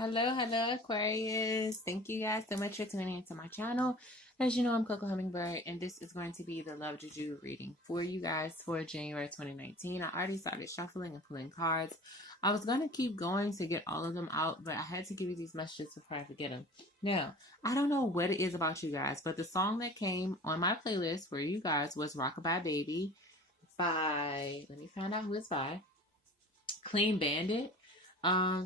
Hello, Aquarius. Thank you guys so much for tuning into my channel. As you know, I'm Coco Hummingbird, and this is going to be the Love JuJu reading for you guys for January 2019. I already started shuffling and pulling cards. I was going to keep going to get all of them out, but I had to give you these messages before I forget them. Now, I don't know what it is about you guys, but the song that came on my playlist for you guys was Rockabye Baby by, let me find out who it's by, Clean Bandit,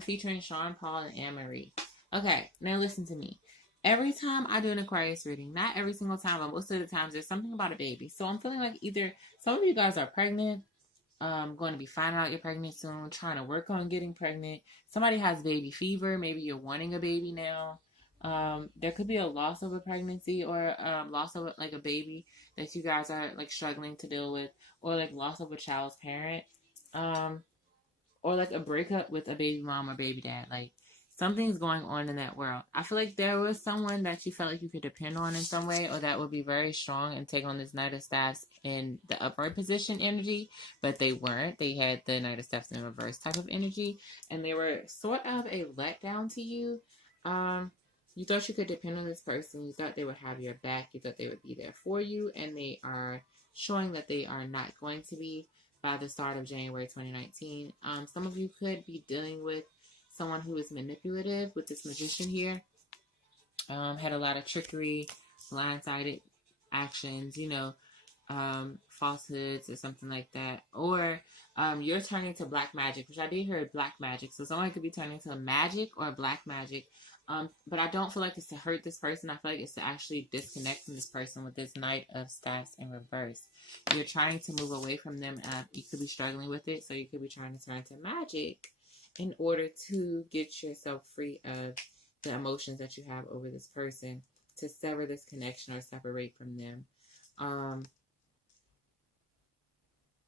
featuring Sean Paul and Anne Marie. Okay, now listen to me. Every time I do an Aquarius reading, not every single time, but most of the times, there's something about a baby. So I'm feeling like either some of you guys are pregnant, going to be finding out you're pregnant soon, trying to work on getting pregnant. Somebody has baby fever. Maybe you're wanting a baby now. There could be a loss of a pregnancy or loss of like a baby that you guys are like struggling to deal with, or like loss of a child's parent. Or like a breakup with a baby mom or baby dad. Like something's going on in that world. I feel like there was someone that you felt like you could depend on in some way, or that would be very strong and take on this Knight of Staffs in the upright position energy, but they weren't. They had the Knight of Staffs in reverse type of energy, and they were sort of a letdown to you. You thought you could depend on this person. You thought they would have your back. You thought they would be there for you, and they are showing that they are not going to be by the start of January 2019. Some of you could be dealing with someone who is manipulative with this magician here. Had a lot of trickery, blindsided actions, falsehoods or something like that. Or you're turning to black magic, which I did hear black magic. So someone could be turning to magic or black magic. But I don't feel like it's to hurt this person. I feel like it's to actually disconnect from this person with this Knight of Staffs in reverse. You're trying to move away from them. You could be struggling with it, so you could be trying to turn to magic in order to get yourself free of the emotions that you have over this person, to sever this connection or separate from them.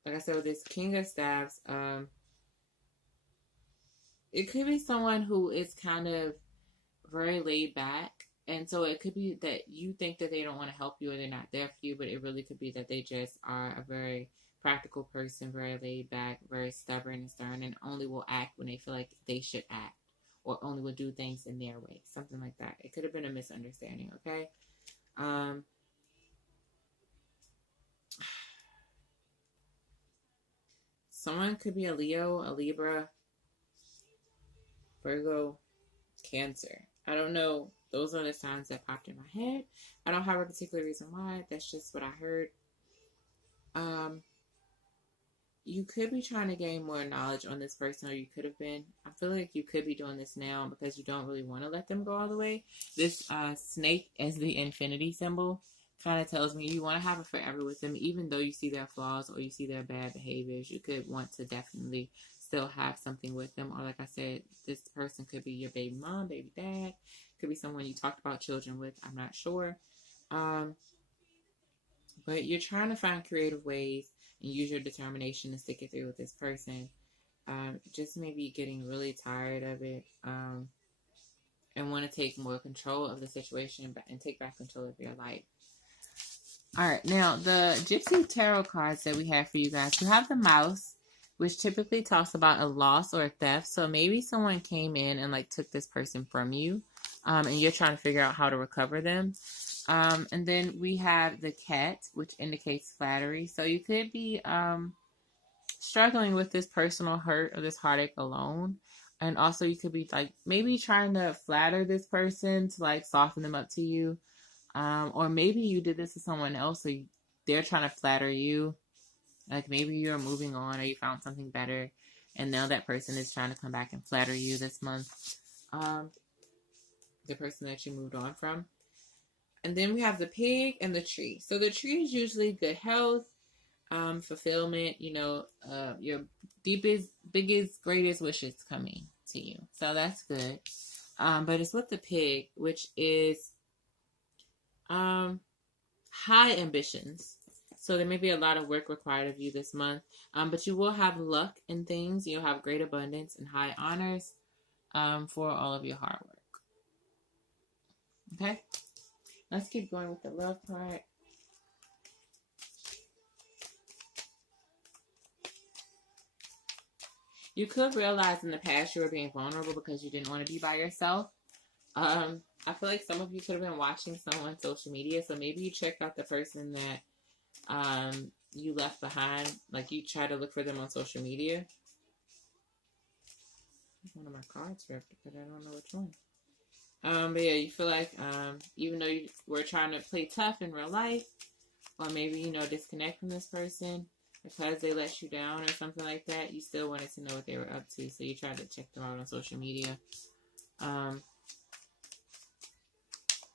Like I said, with this King of Staffs, it could be someone who is kind of very laid back, and so it could be that you think that they don't want to help you or they're not there for you, but it really could be that they just are a very practical person, very laid back, very stubborn and stern, and only will act when they feel like they should act, or only will do things in their way, something like that. It could have been a misunderstanding. Okay. Someone could be a Leo, a Libra, Virgo, Cancer. I don't know. Those are the signs that popped in my head. I don't have a particular reason why. That's just what I heard. You could be trying to gain more knowledge on this person, or you could have been. I feel like you could be doing this now because you don't really want to let them go all the way. This snake as the infinity symbol kind of tells me you want to have it forever with them, even though you see their flaws or you see their bad behaviors. You could want to definitely still have something with them. Or like I said, this person could be your baby mom, baby dad. Could be someone you talked about children with. I'm not sure. But you're trying to find creative ways and use your determination to stick it through with this person. Just maybe getting really tired of it. And want to take more control of the situation and take back control of your life. All right, now the Gypsy Tarot cards that we have for you guys. You have the Mouse, which typically talks about a loss or a theft. So maybe someone came in and like took this person from you, and you're trying to figure out how to recover them. And then we have the Cat, which indicates flattery. So you could be struggling with this personal hurt or this heartache alone. And also you could be like maybe trying to flatter this person to like soften them up to you. Or maybe you did this to someone else, so they're trying to flatter you. Like maybe you're moving on or you found something better, and now that person is trying to come back and flatter you this month. The person that you moved on from. And then we have the Pig and the Tree. So the Tree is usually good health, fulfillment, your deepest, biggest, greatest wishes coming to you. So that's good. But it's with the Pig, which is high ambitions. So there may be a lot of work required of you this month. But you will have luck in things. You'll have great abundance and high honors for all of your hard work. Okay? Let's keep going with the love part. You could realize in the past you were being vulnerable because you didn't want to be by yourself. I feel like some of you could have been watching someone on social media, so maybe you checked out the person that you left behind. Like you try to look for them on social media. One of my cards ripped, but I don't know which one. But yeah, you feel like even though you were trying to play tough in real life, or maybe, you know, disconnect from this person because they let you down or something like that, you still wanted to know what they were up to, so you tried to check them out on social media.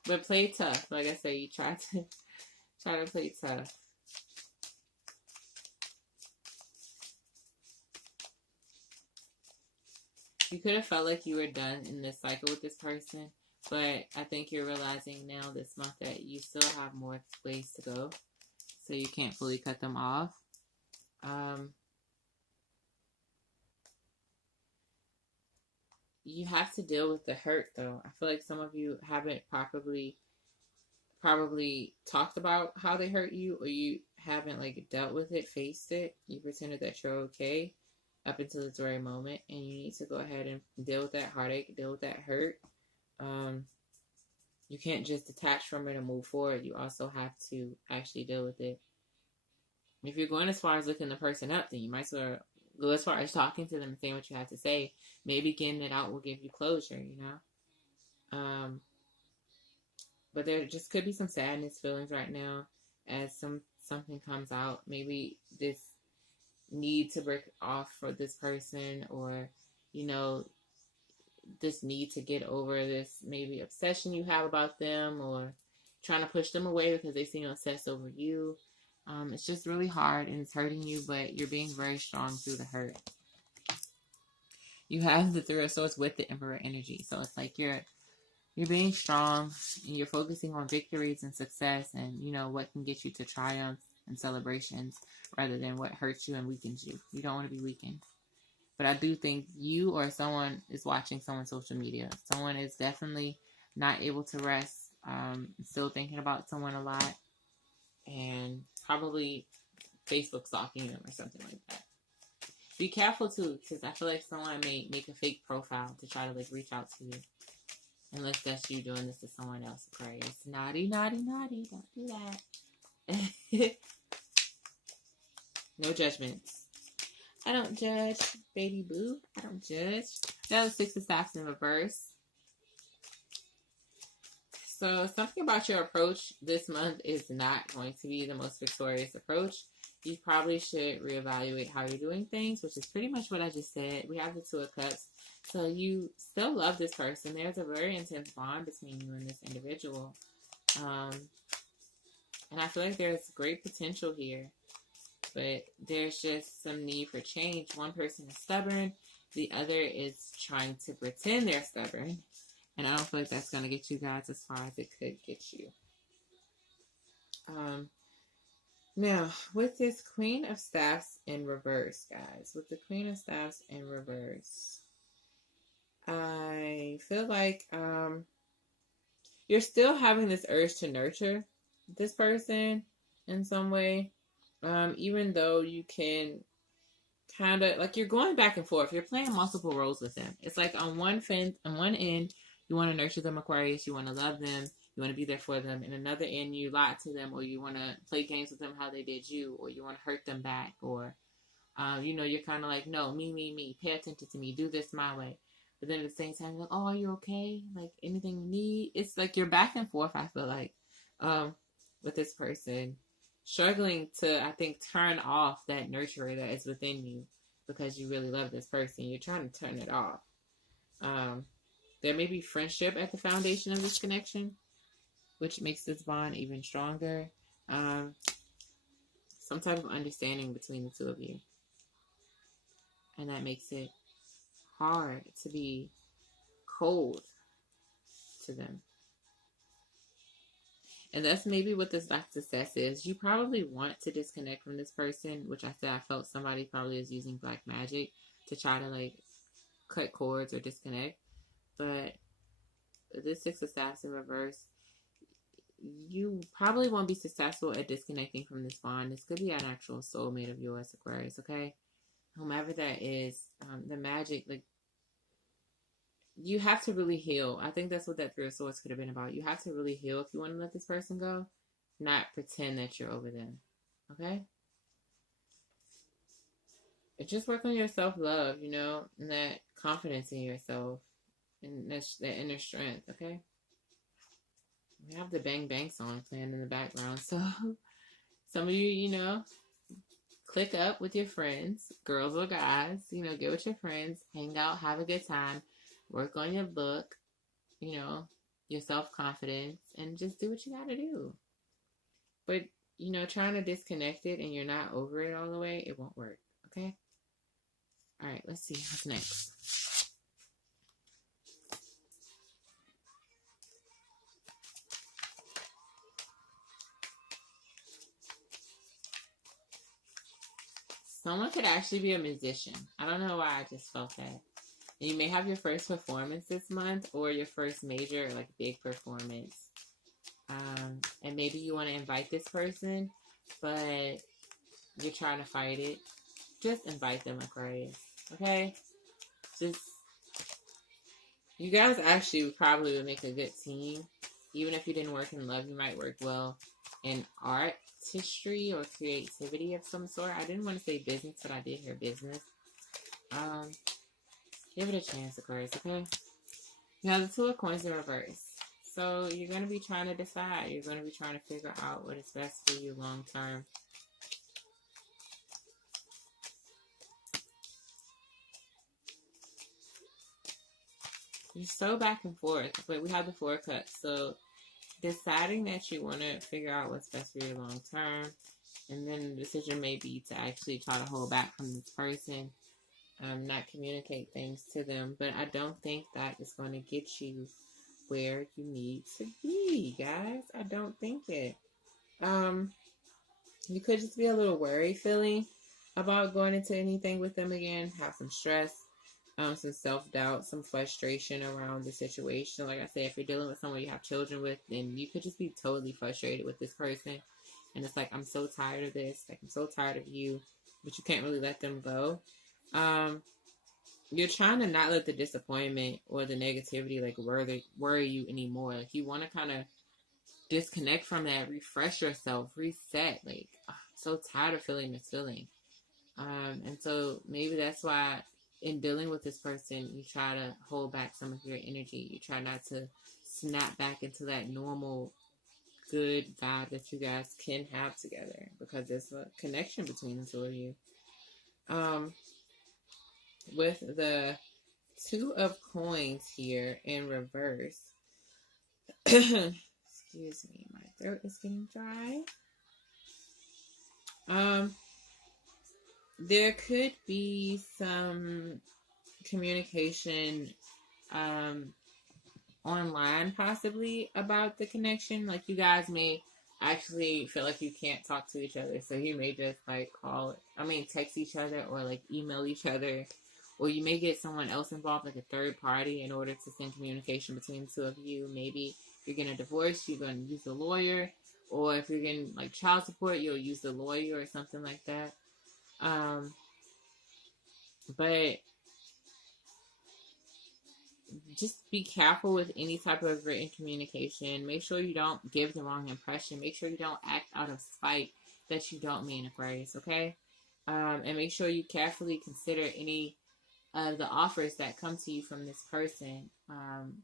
But play tough. Like I said, you try to play tough. You could have felt like you were done in this cycle with this person, but I think you're realizing now this month that you still have more ways to go, so you can't fully cut them off. You have to deal with the hurt, though. I feel like some of you haven't probably talked about how they hurt you, or you haven't like dealt with it, faced it. You pretended that you're okay up until this very moment, and you need to go ahead and deal with that heartache, deal with that hurt. You can't just detach from it and move forward. You also have to actually deal with it. If you're going as far as looking the person up, then you might as well go as far as talking to them and saying what you have to say. Maybe getting it out will give you closure, you know? But there just could be some sadness feelings right now as something comes out. Maybe this need to break off for this person, or, you know, this need to get over this maybe obsession you have about them, or trying to push them away because they seem obsessed over you. It's just really hard and it's hurting you, but you're being very strong through the hurt. You have the Three of Swords with the Emperor energy, so it's like you're being strong and you're focusing on victories and success, and, you know, what can get you to triumphs and celebrations rather than what hurts you and weakens you. You don't want to be weakened. But I do think you or someone is watching someone's social media. Someone is definitely not able to rest, still thinking about someone a lot, and probably Facebook stalking them or something like that. Be careful too, because I feel like someone may make a fake profile to try to like reach out to you. Unless that's you doing this to someone else, Aquarius. Naughty, naughty, naughty. Don't do that. No judgments. I don't judge, baby boo. I don't judge. That was Six of Staffs in reverse. So something about your approach this month is not going to be the most victorious approach. You probably should reevaluate how you're doing things, which is pretty much what I just said. We have the Two of Cups. So you still love this person. There's a very intense bond between you and this individual. And I feel like there's great potential here. But there's just some need for change. One person is stubborn. The other is trying to pretend they're stubborn. And I don't feel like that's going to get you guys as far as it could get you. Now, with this Queen of Staffs in reverse, guys. With the Queen of Staffs in reverse, I feel like you're still having this urge to nurture this person in some way. Even though you can kind of, like, you're going back and forth. You're playing multiple roles with them. It's like on one end, you want to nurture them, Aquarius. You want to love them. You want to be there for them. And another end, you lie to them, or you want to play games with them how they did you, or you want to hurt them back, or, you know, you're kind of like, no, me. Pay attention to me. Do this my way. But then at the same time, you're like, oh, are you okay? Like, anything you need? It's like you're back and forth, I feel like, with this person. Struggling to, I think, turn off that nurturer that is within you because you really love this person. You're trying to turn it off. There may be friendship at the foundation of this connection, which makes this bond even stronger. Some type of understanding between the two of you. And that makes it hard to be cold to them. And that's maybe what this lack of success is. You probably want to disconnect from this person, which I said I felt somebody probably is using black magic to try to like cut cords or disconnect. But this Six of Staffs in reverse, you probably won't be successful at disconnecting from this bond. This could be an actual soulmate of yours, Aquarius, okay? whomever that is, the magic, like, you have to really heal. I think that's what that Three of Swords could have been about. You have to really heal if you want to let this person go, not pretend that you're over them. Okay? Just work on your self-love, you know, and that confidence in yourself, and that inner strength, okay? We have the Bang Bang song playing in the background, so some of you, you know, click up with your friends, girls or guys, you know, get with your friends, hang out, have a good time, work on your look, you know, your self-confidence, and just do what you gotta do. But, you know, trying to disconnect it and you're not over it all the way, it won't work, okay? All right, let's see what's next. Someone could actually be a musician. I don't know why I just felt that. And you may have your first performance this month or your first major, like, big performance. And maybe you want to invite this person, but you're trying to fight it. Just invite them, Aquarius. Okay? Just, you guys actually probably would make a good team. Even if you didn't work in love, you might work well in artistry or creativity of some sort. I didn't want to say business, but I did hear business. Give it a chance, Aquarius, okay? Now, the Two of Coins in reverse. So, you're going to be trying to decide. You're going to be trying to figure out what is best for you long term. You're so back and forth. But we have the Four of Cups. So, deciding that you want to figure out what's best for you long term. And then the decision may be to actually try to hold back from this person. Not communicate things to them. But I don't think that is going to get you where you need to be, guys. I don't think it. You could just be a little worried feeling about going into anything with them again. Have some stress, some self-doubt, some frustration around the situation. Like I said, if you're dealing with someone you have children with, then you could just be totally frustrated with this person. And it's like, I'm so tired of this. Like, I'm so tired of you. But you can't really let them go. You're trying to not let the disappointment or the negativity, like, worry you anymore. Like, you want to kind of disconnect from that, refresh yourself, reset. Like, I'm so tired of feeling this feeling. And so maybe that's why in dealing with this person, you try to hold back some of your energy. You try not to snap back into that normal, good vibe that you guys can have together, because there's a connection between the two of you. With the Two of Coins here in reverse. Excuse me, my throat is getting dry. There could be some communication online possibly about the connection. Like, you guys may actually feel like you can't talk to each other, so you may just like text each other or like email each other, or you may get someone else involved, like a third party, in order to send communication between the two of you. Maybe if you're getting a divorce, you're going to use the lawyer, or if you're getting like child support, you'll use the lawyer or something like that. But just be careful with any type of written communication. Make sure you don't give the wrong impression. Make sure you don't act out of spite that you don't mean, Aquarius, okay? And make sure you carefully consider any of the offers that come to you from this person,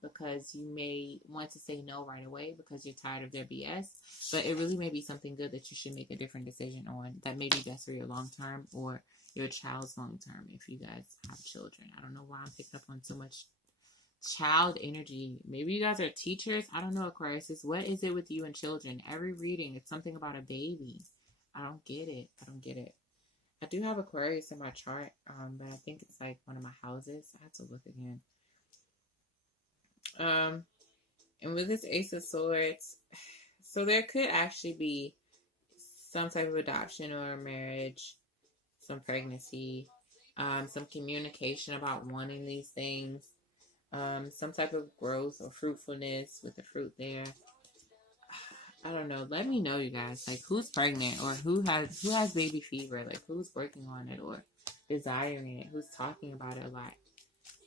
because you may want to say no right away because you're tired of their BS, but it really may be something good that you should make a different decision on that may be best for your long term or your child's long term if you guys have children. I don't know why I'm picking up on so much child energy. Maybe you guys are teachers. I don't know, Aquarius. What is it with you and children? Every reading, it's something about a baby. I don't get it. I do have Aquarius in my chart, but I think it's like one of my houses. I have to look again. And with this Ace of Swords, so there could actually be some type of adoption or a marriage, some pregnancy, some communication about wanting these things, some type of growth or fruitfulness with the fruit there. I don't know. Let me know, you guys. Like, who's pregnant or who has baby fever? Like, who's working on it, or desiring it, who's talking about it a lot,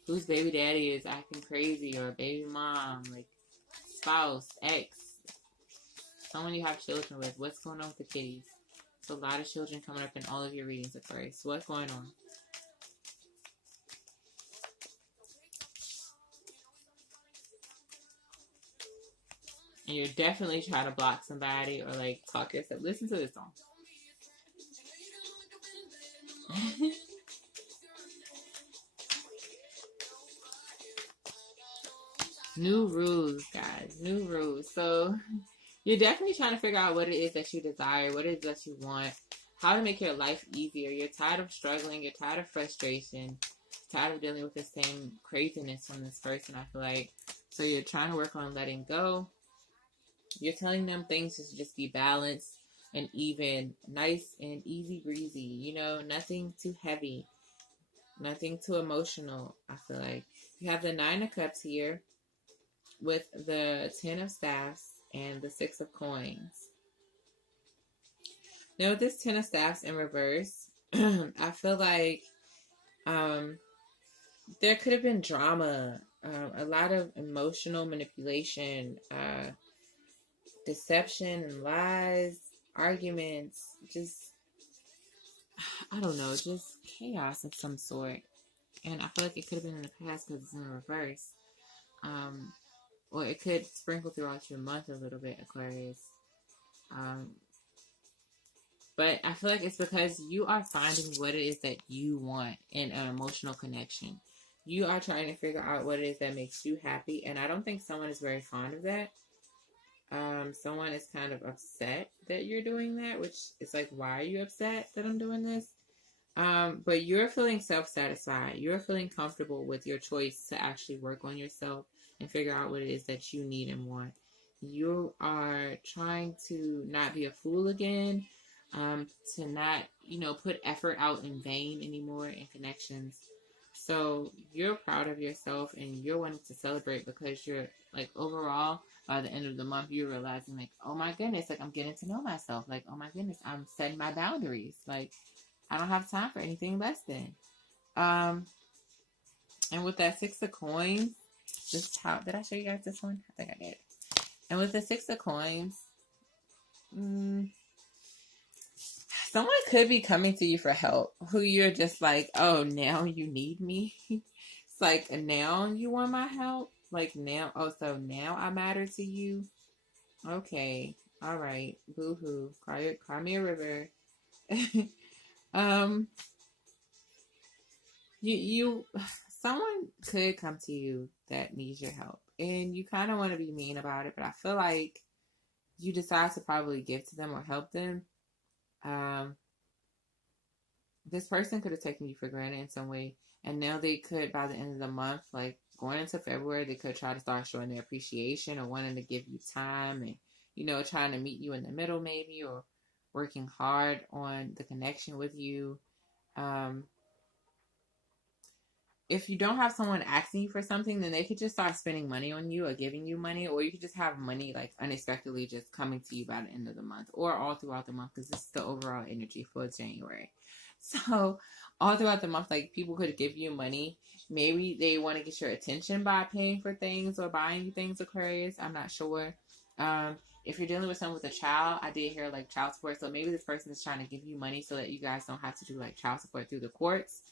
whose baby daddy is acting crazy, or baby mom, like spouse, ex, someone you have children with. What's going on with the kitties? There's a lot of children coming up in all of your readings, Aquarius. What's going on? And you're definitely trying to block somebody or like talk yourself. Listen to this song. New rules, guys. New rules. So you're definitely trying to figure out what it is that you desire, what it is that you want, how to make your life easier. You're tired of struggling. You're tired of frustration. Tired of dealing with the same craziness from this person, I feel like. So you're trying to work on letting go. You're telling them things to just be balanced and even, nice and easy breezy. You know, nothing too heavy, nothing too emotional, I feel like. You have the 9 of Cups here with the 10 of Staffs and the 6 of Coins. Now, with this 10 of Staffs in reverse, I feel like there could have been drama, a lot of emotional manipulation, deception and lies, arguments, just, I don't know, just chaos of some sort. And I feel like it could have been in the past because it's in reverse. Or it could sprinkle throughout your month a little bit, Aquarius. But I feel like it's because you are finding what it is that you want in an emotional connection. You are trying to figure out what it is that makes you happy. And I don't think someone is very fond of that. Someone is kind of upset that you're doing that, which is like, why are you upset that I'm doing this? But you're feeling self-satisfied. You're feeling comfortable with your choice to actually work on yourself and figure out what it is that you need and want. You are trying to not be a fool again, to not, put effort out in vain anymore in connections. So you're proud of yourself and you're wanting to celebrate because you're like, overall, by the end of the month, you're realizing like, oh my goodness, like I'm getting to know myself. Like, oh my goodness, I'm setting my boundaries. Like, I don't have time for anything less than. And with that 6 of Coins, did I show you guys this one? I think I did. And with the 6 of Coins, someone could be coming to you for help who you're just like, oh, now you need me. It's like, now you want my help? Like now, oh, so now I matter to you? Okay. All right. Boo-hoo. Cry me a river. Someone could come to you that needs your help, and you kind of want to be mean about it, but I feel like you decide to probably give to them or help them. This person could have taken you for granted in some way, and now they could, by the end of the month, like going into February, they could try to start showing their appreciation or wanting to give you time and, trying to meet you in the middle maybe, or working hard on the connection with you. If you don't have someone asking you for something, then they could just start spending money on you or giving you money, or you could just have money like unexpectedly just coming to you by the end of the month or all throughout the month, because this is the overall energy for January. So all throughout the month, like people could give you money. Maybe they want to get your attention by paying for things or buying you things, Aquarius. I'm not sure. If you're dealing with someone with a child, I did hear like child support. So maybe this person is trying to give you money so that you guys don't have to do like child support through the courts.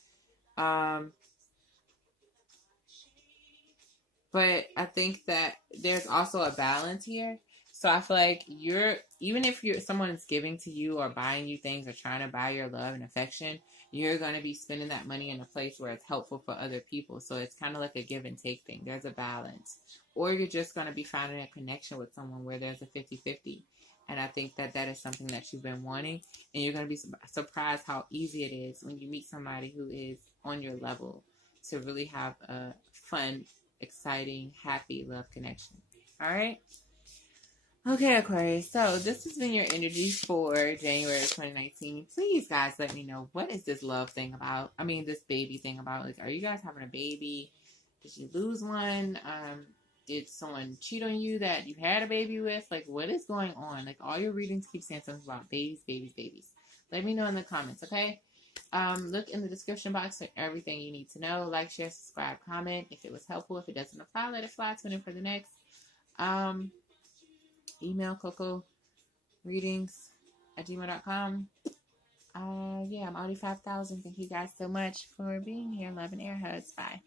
But I think that there's also a balance here. So I feel like even if someone is giving to you or buying you things or trying to buy your love and affection, you're going to be spending that money in a place where it's helpful for other people. So it's kind of like a give and take thing. There's a balance. Or you're just going to be finding a connection with someone where there's a 50-50. And I think that is something that you've been wanting. And you're going to be surprised how easy it is when you meet somebody who is on your level to really have a fun, exciting, happy love connection. All right. Okay, Aquarius. So this has been your energy for January 2019. Please, guys, let me know, what is this love thing about? I mean, this baby thing about. Like, are you guys having a baby? Did you lose one? Did someone cheat on you that you had a baby with? Like, what is going on? Like, all your readings keep saying something about babies, babies, babies. Let me know in the comments, okay? Look in the description box for everything you need to know. Like, share, subscribe, comment. If it was helpful, if it doesn't apply, let it fly. Tune in for the next. Email Coco readings at gmail.com. Yeah, I'm already 5,000. Thank you guys so much for being here. Love and air hugs. Bye.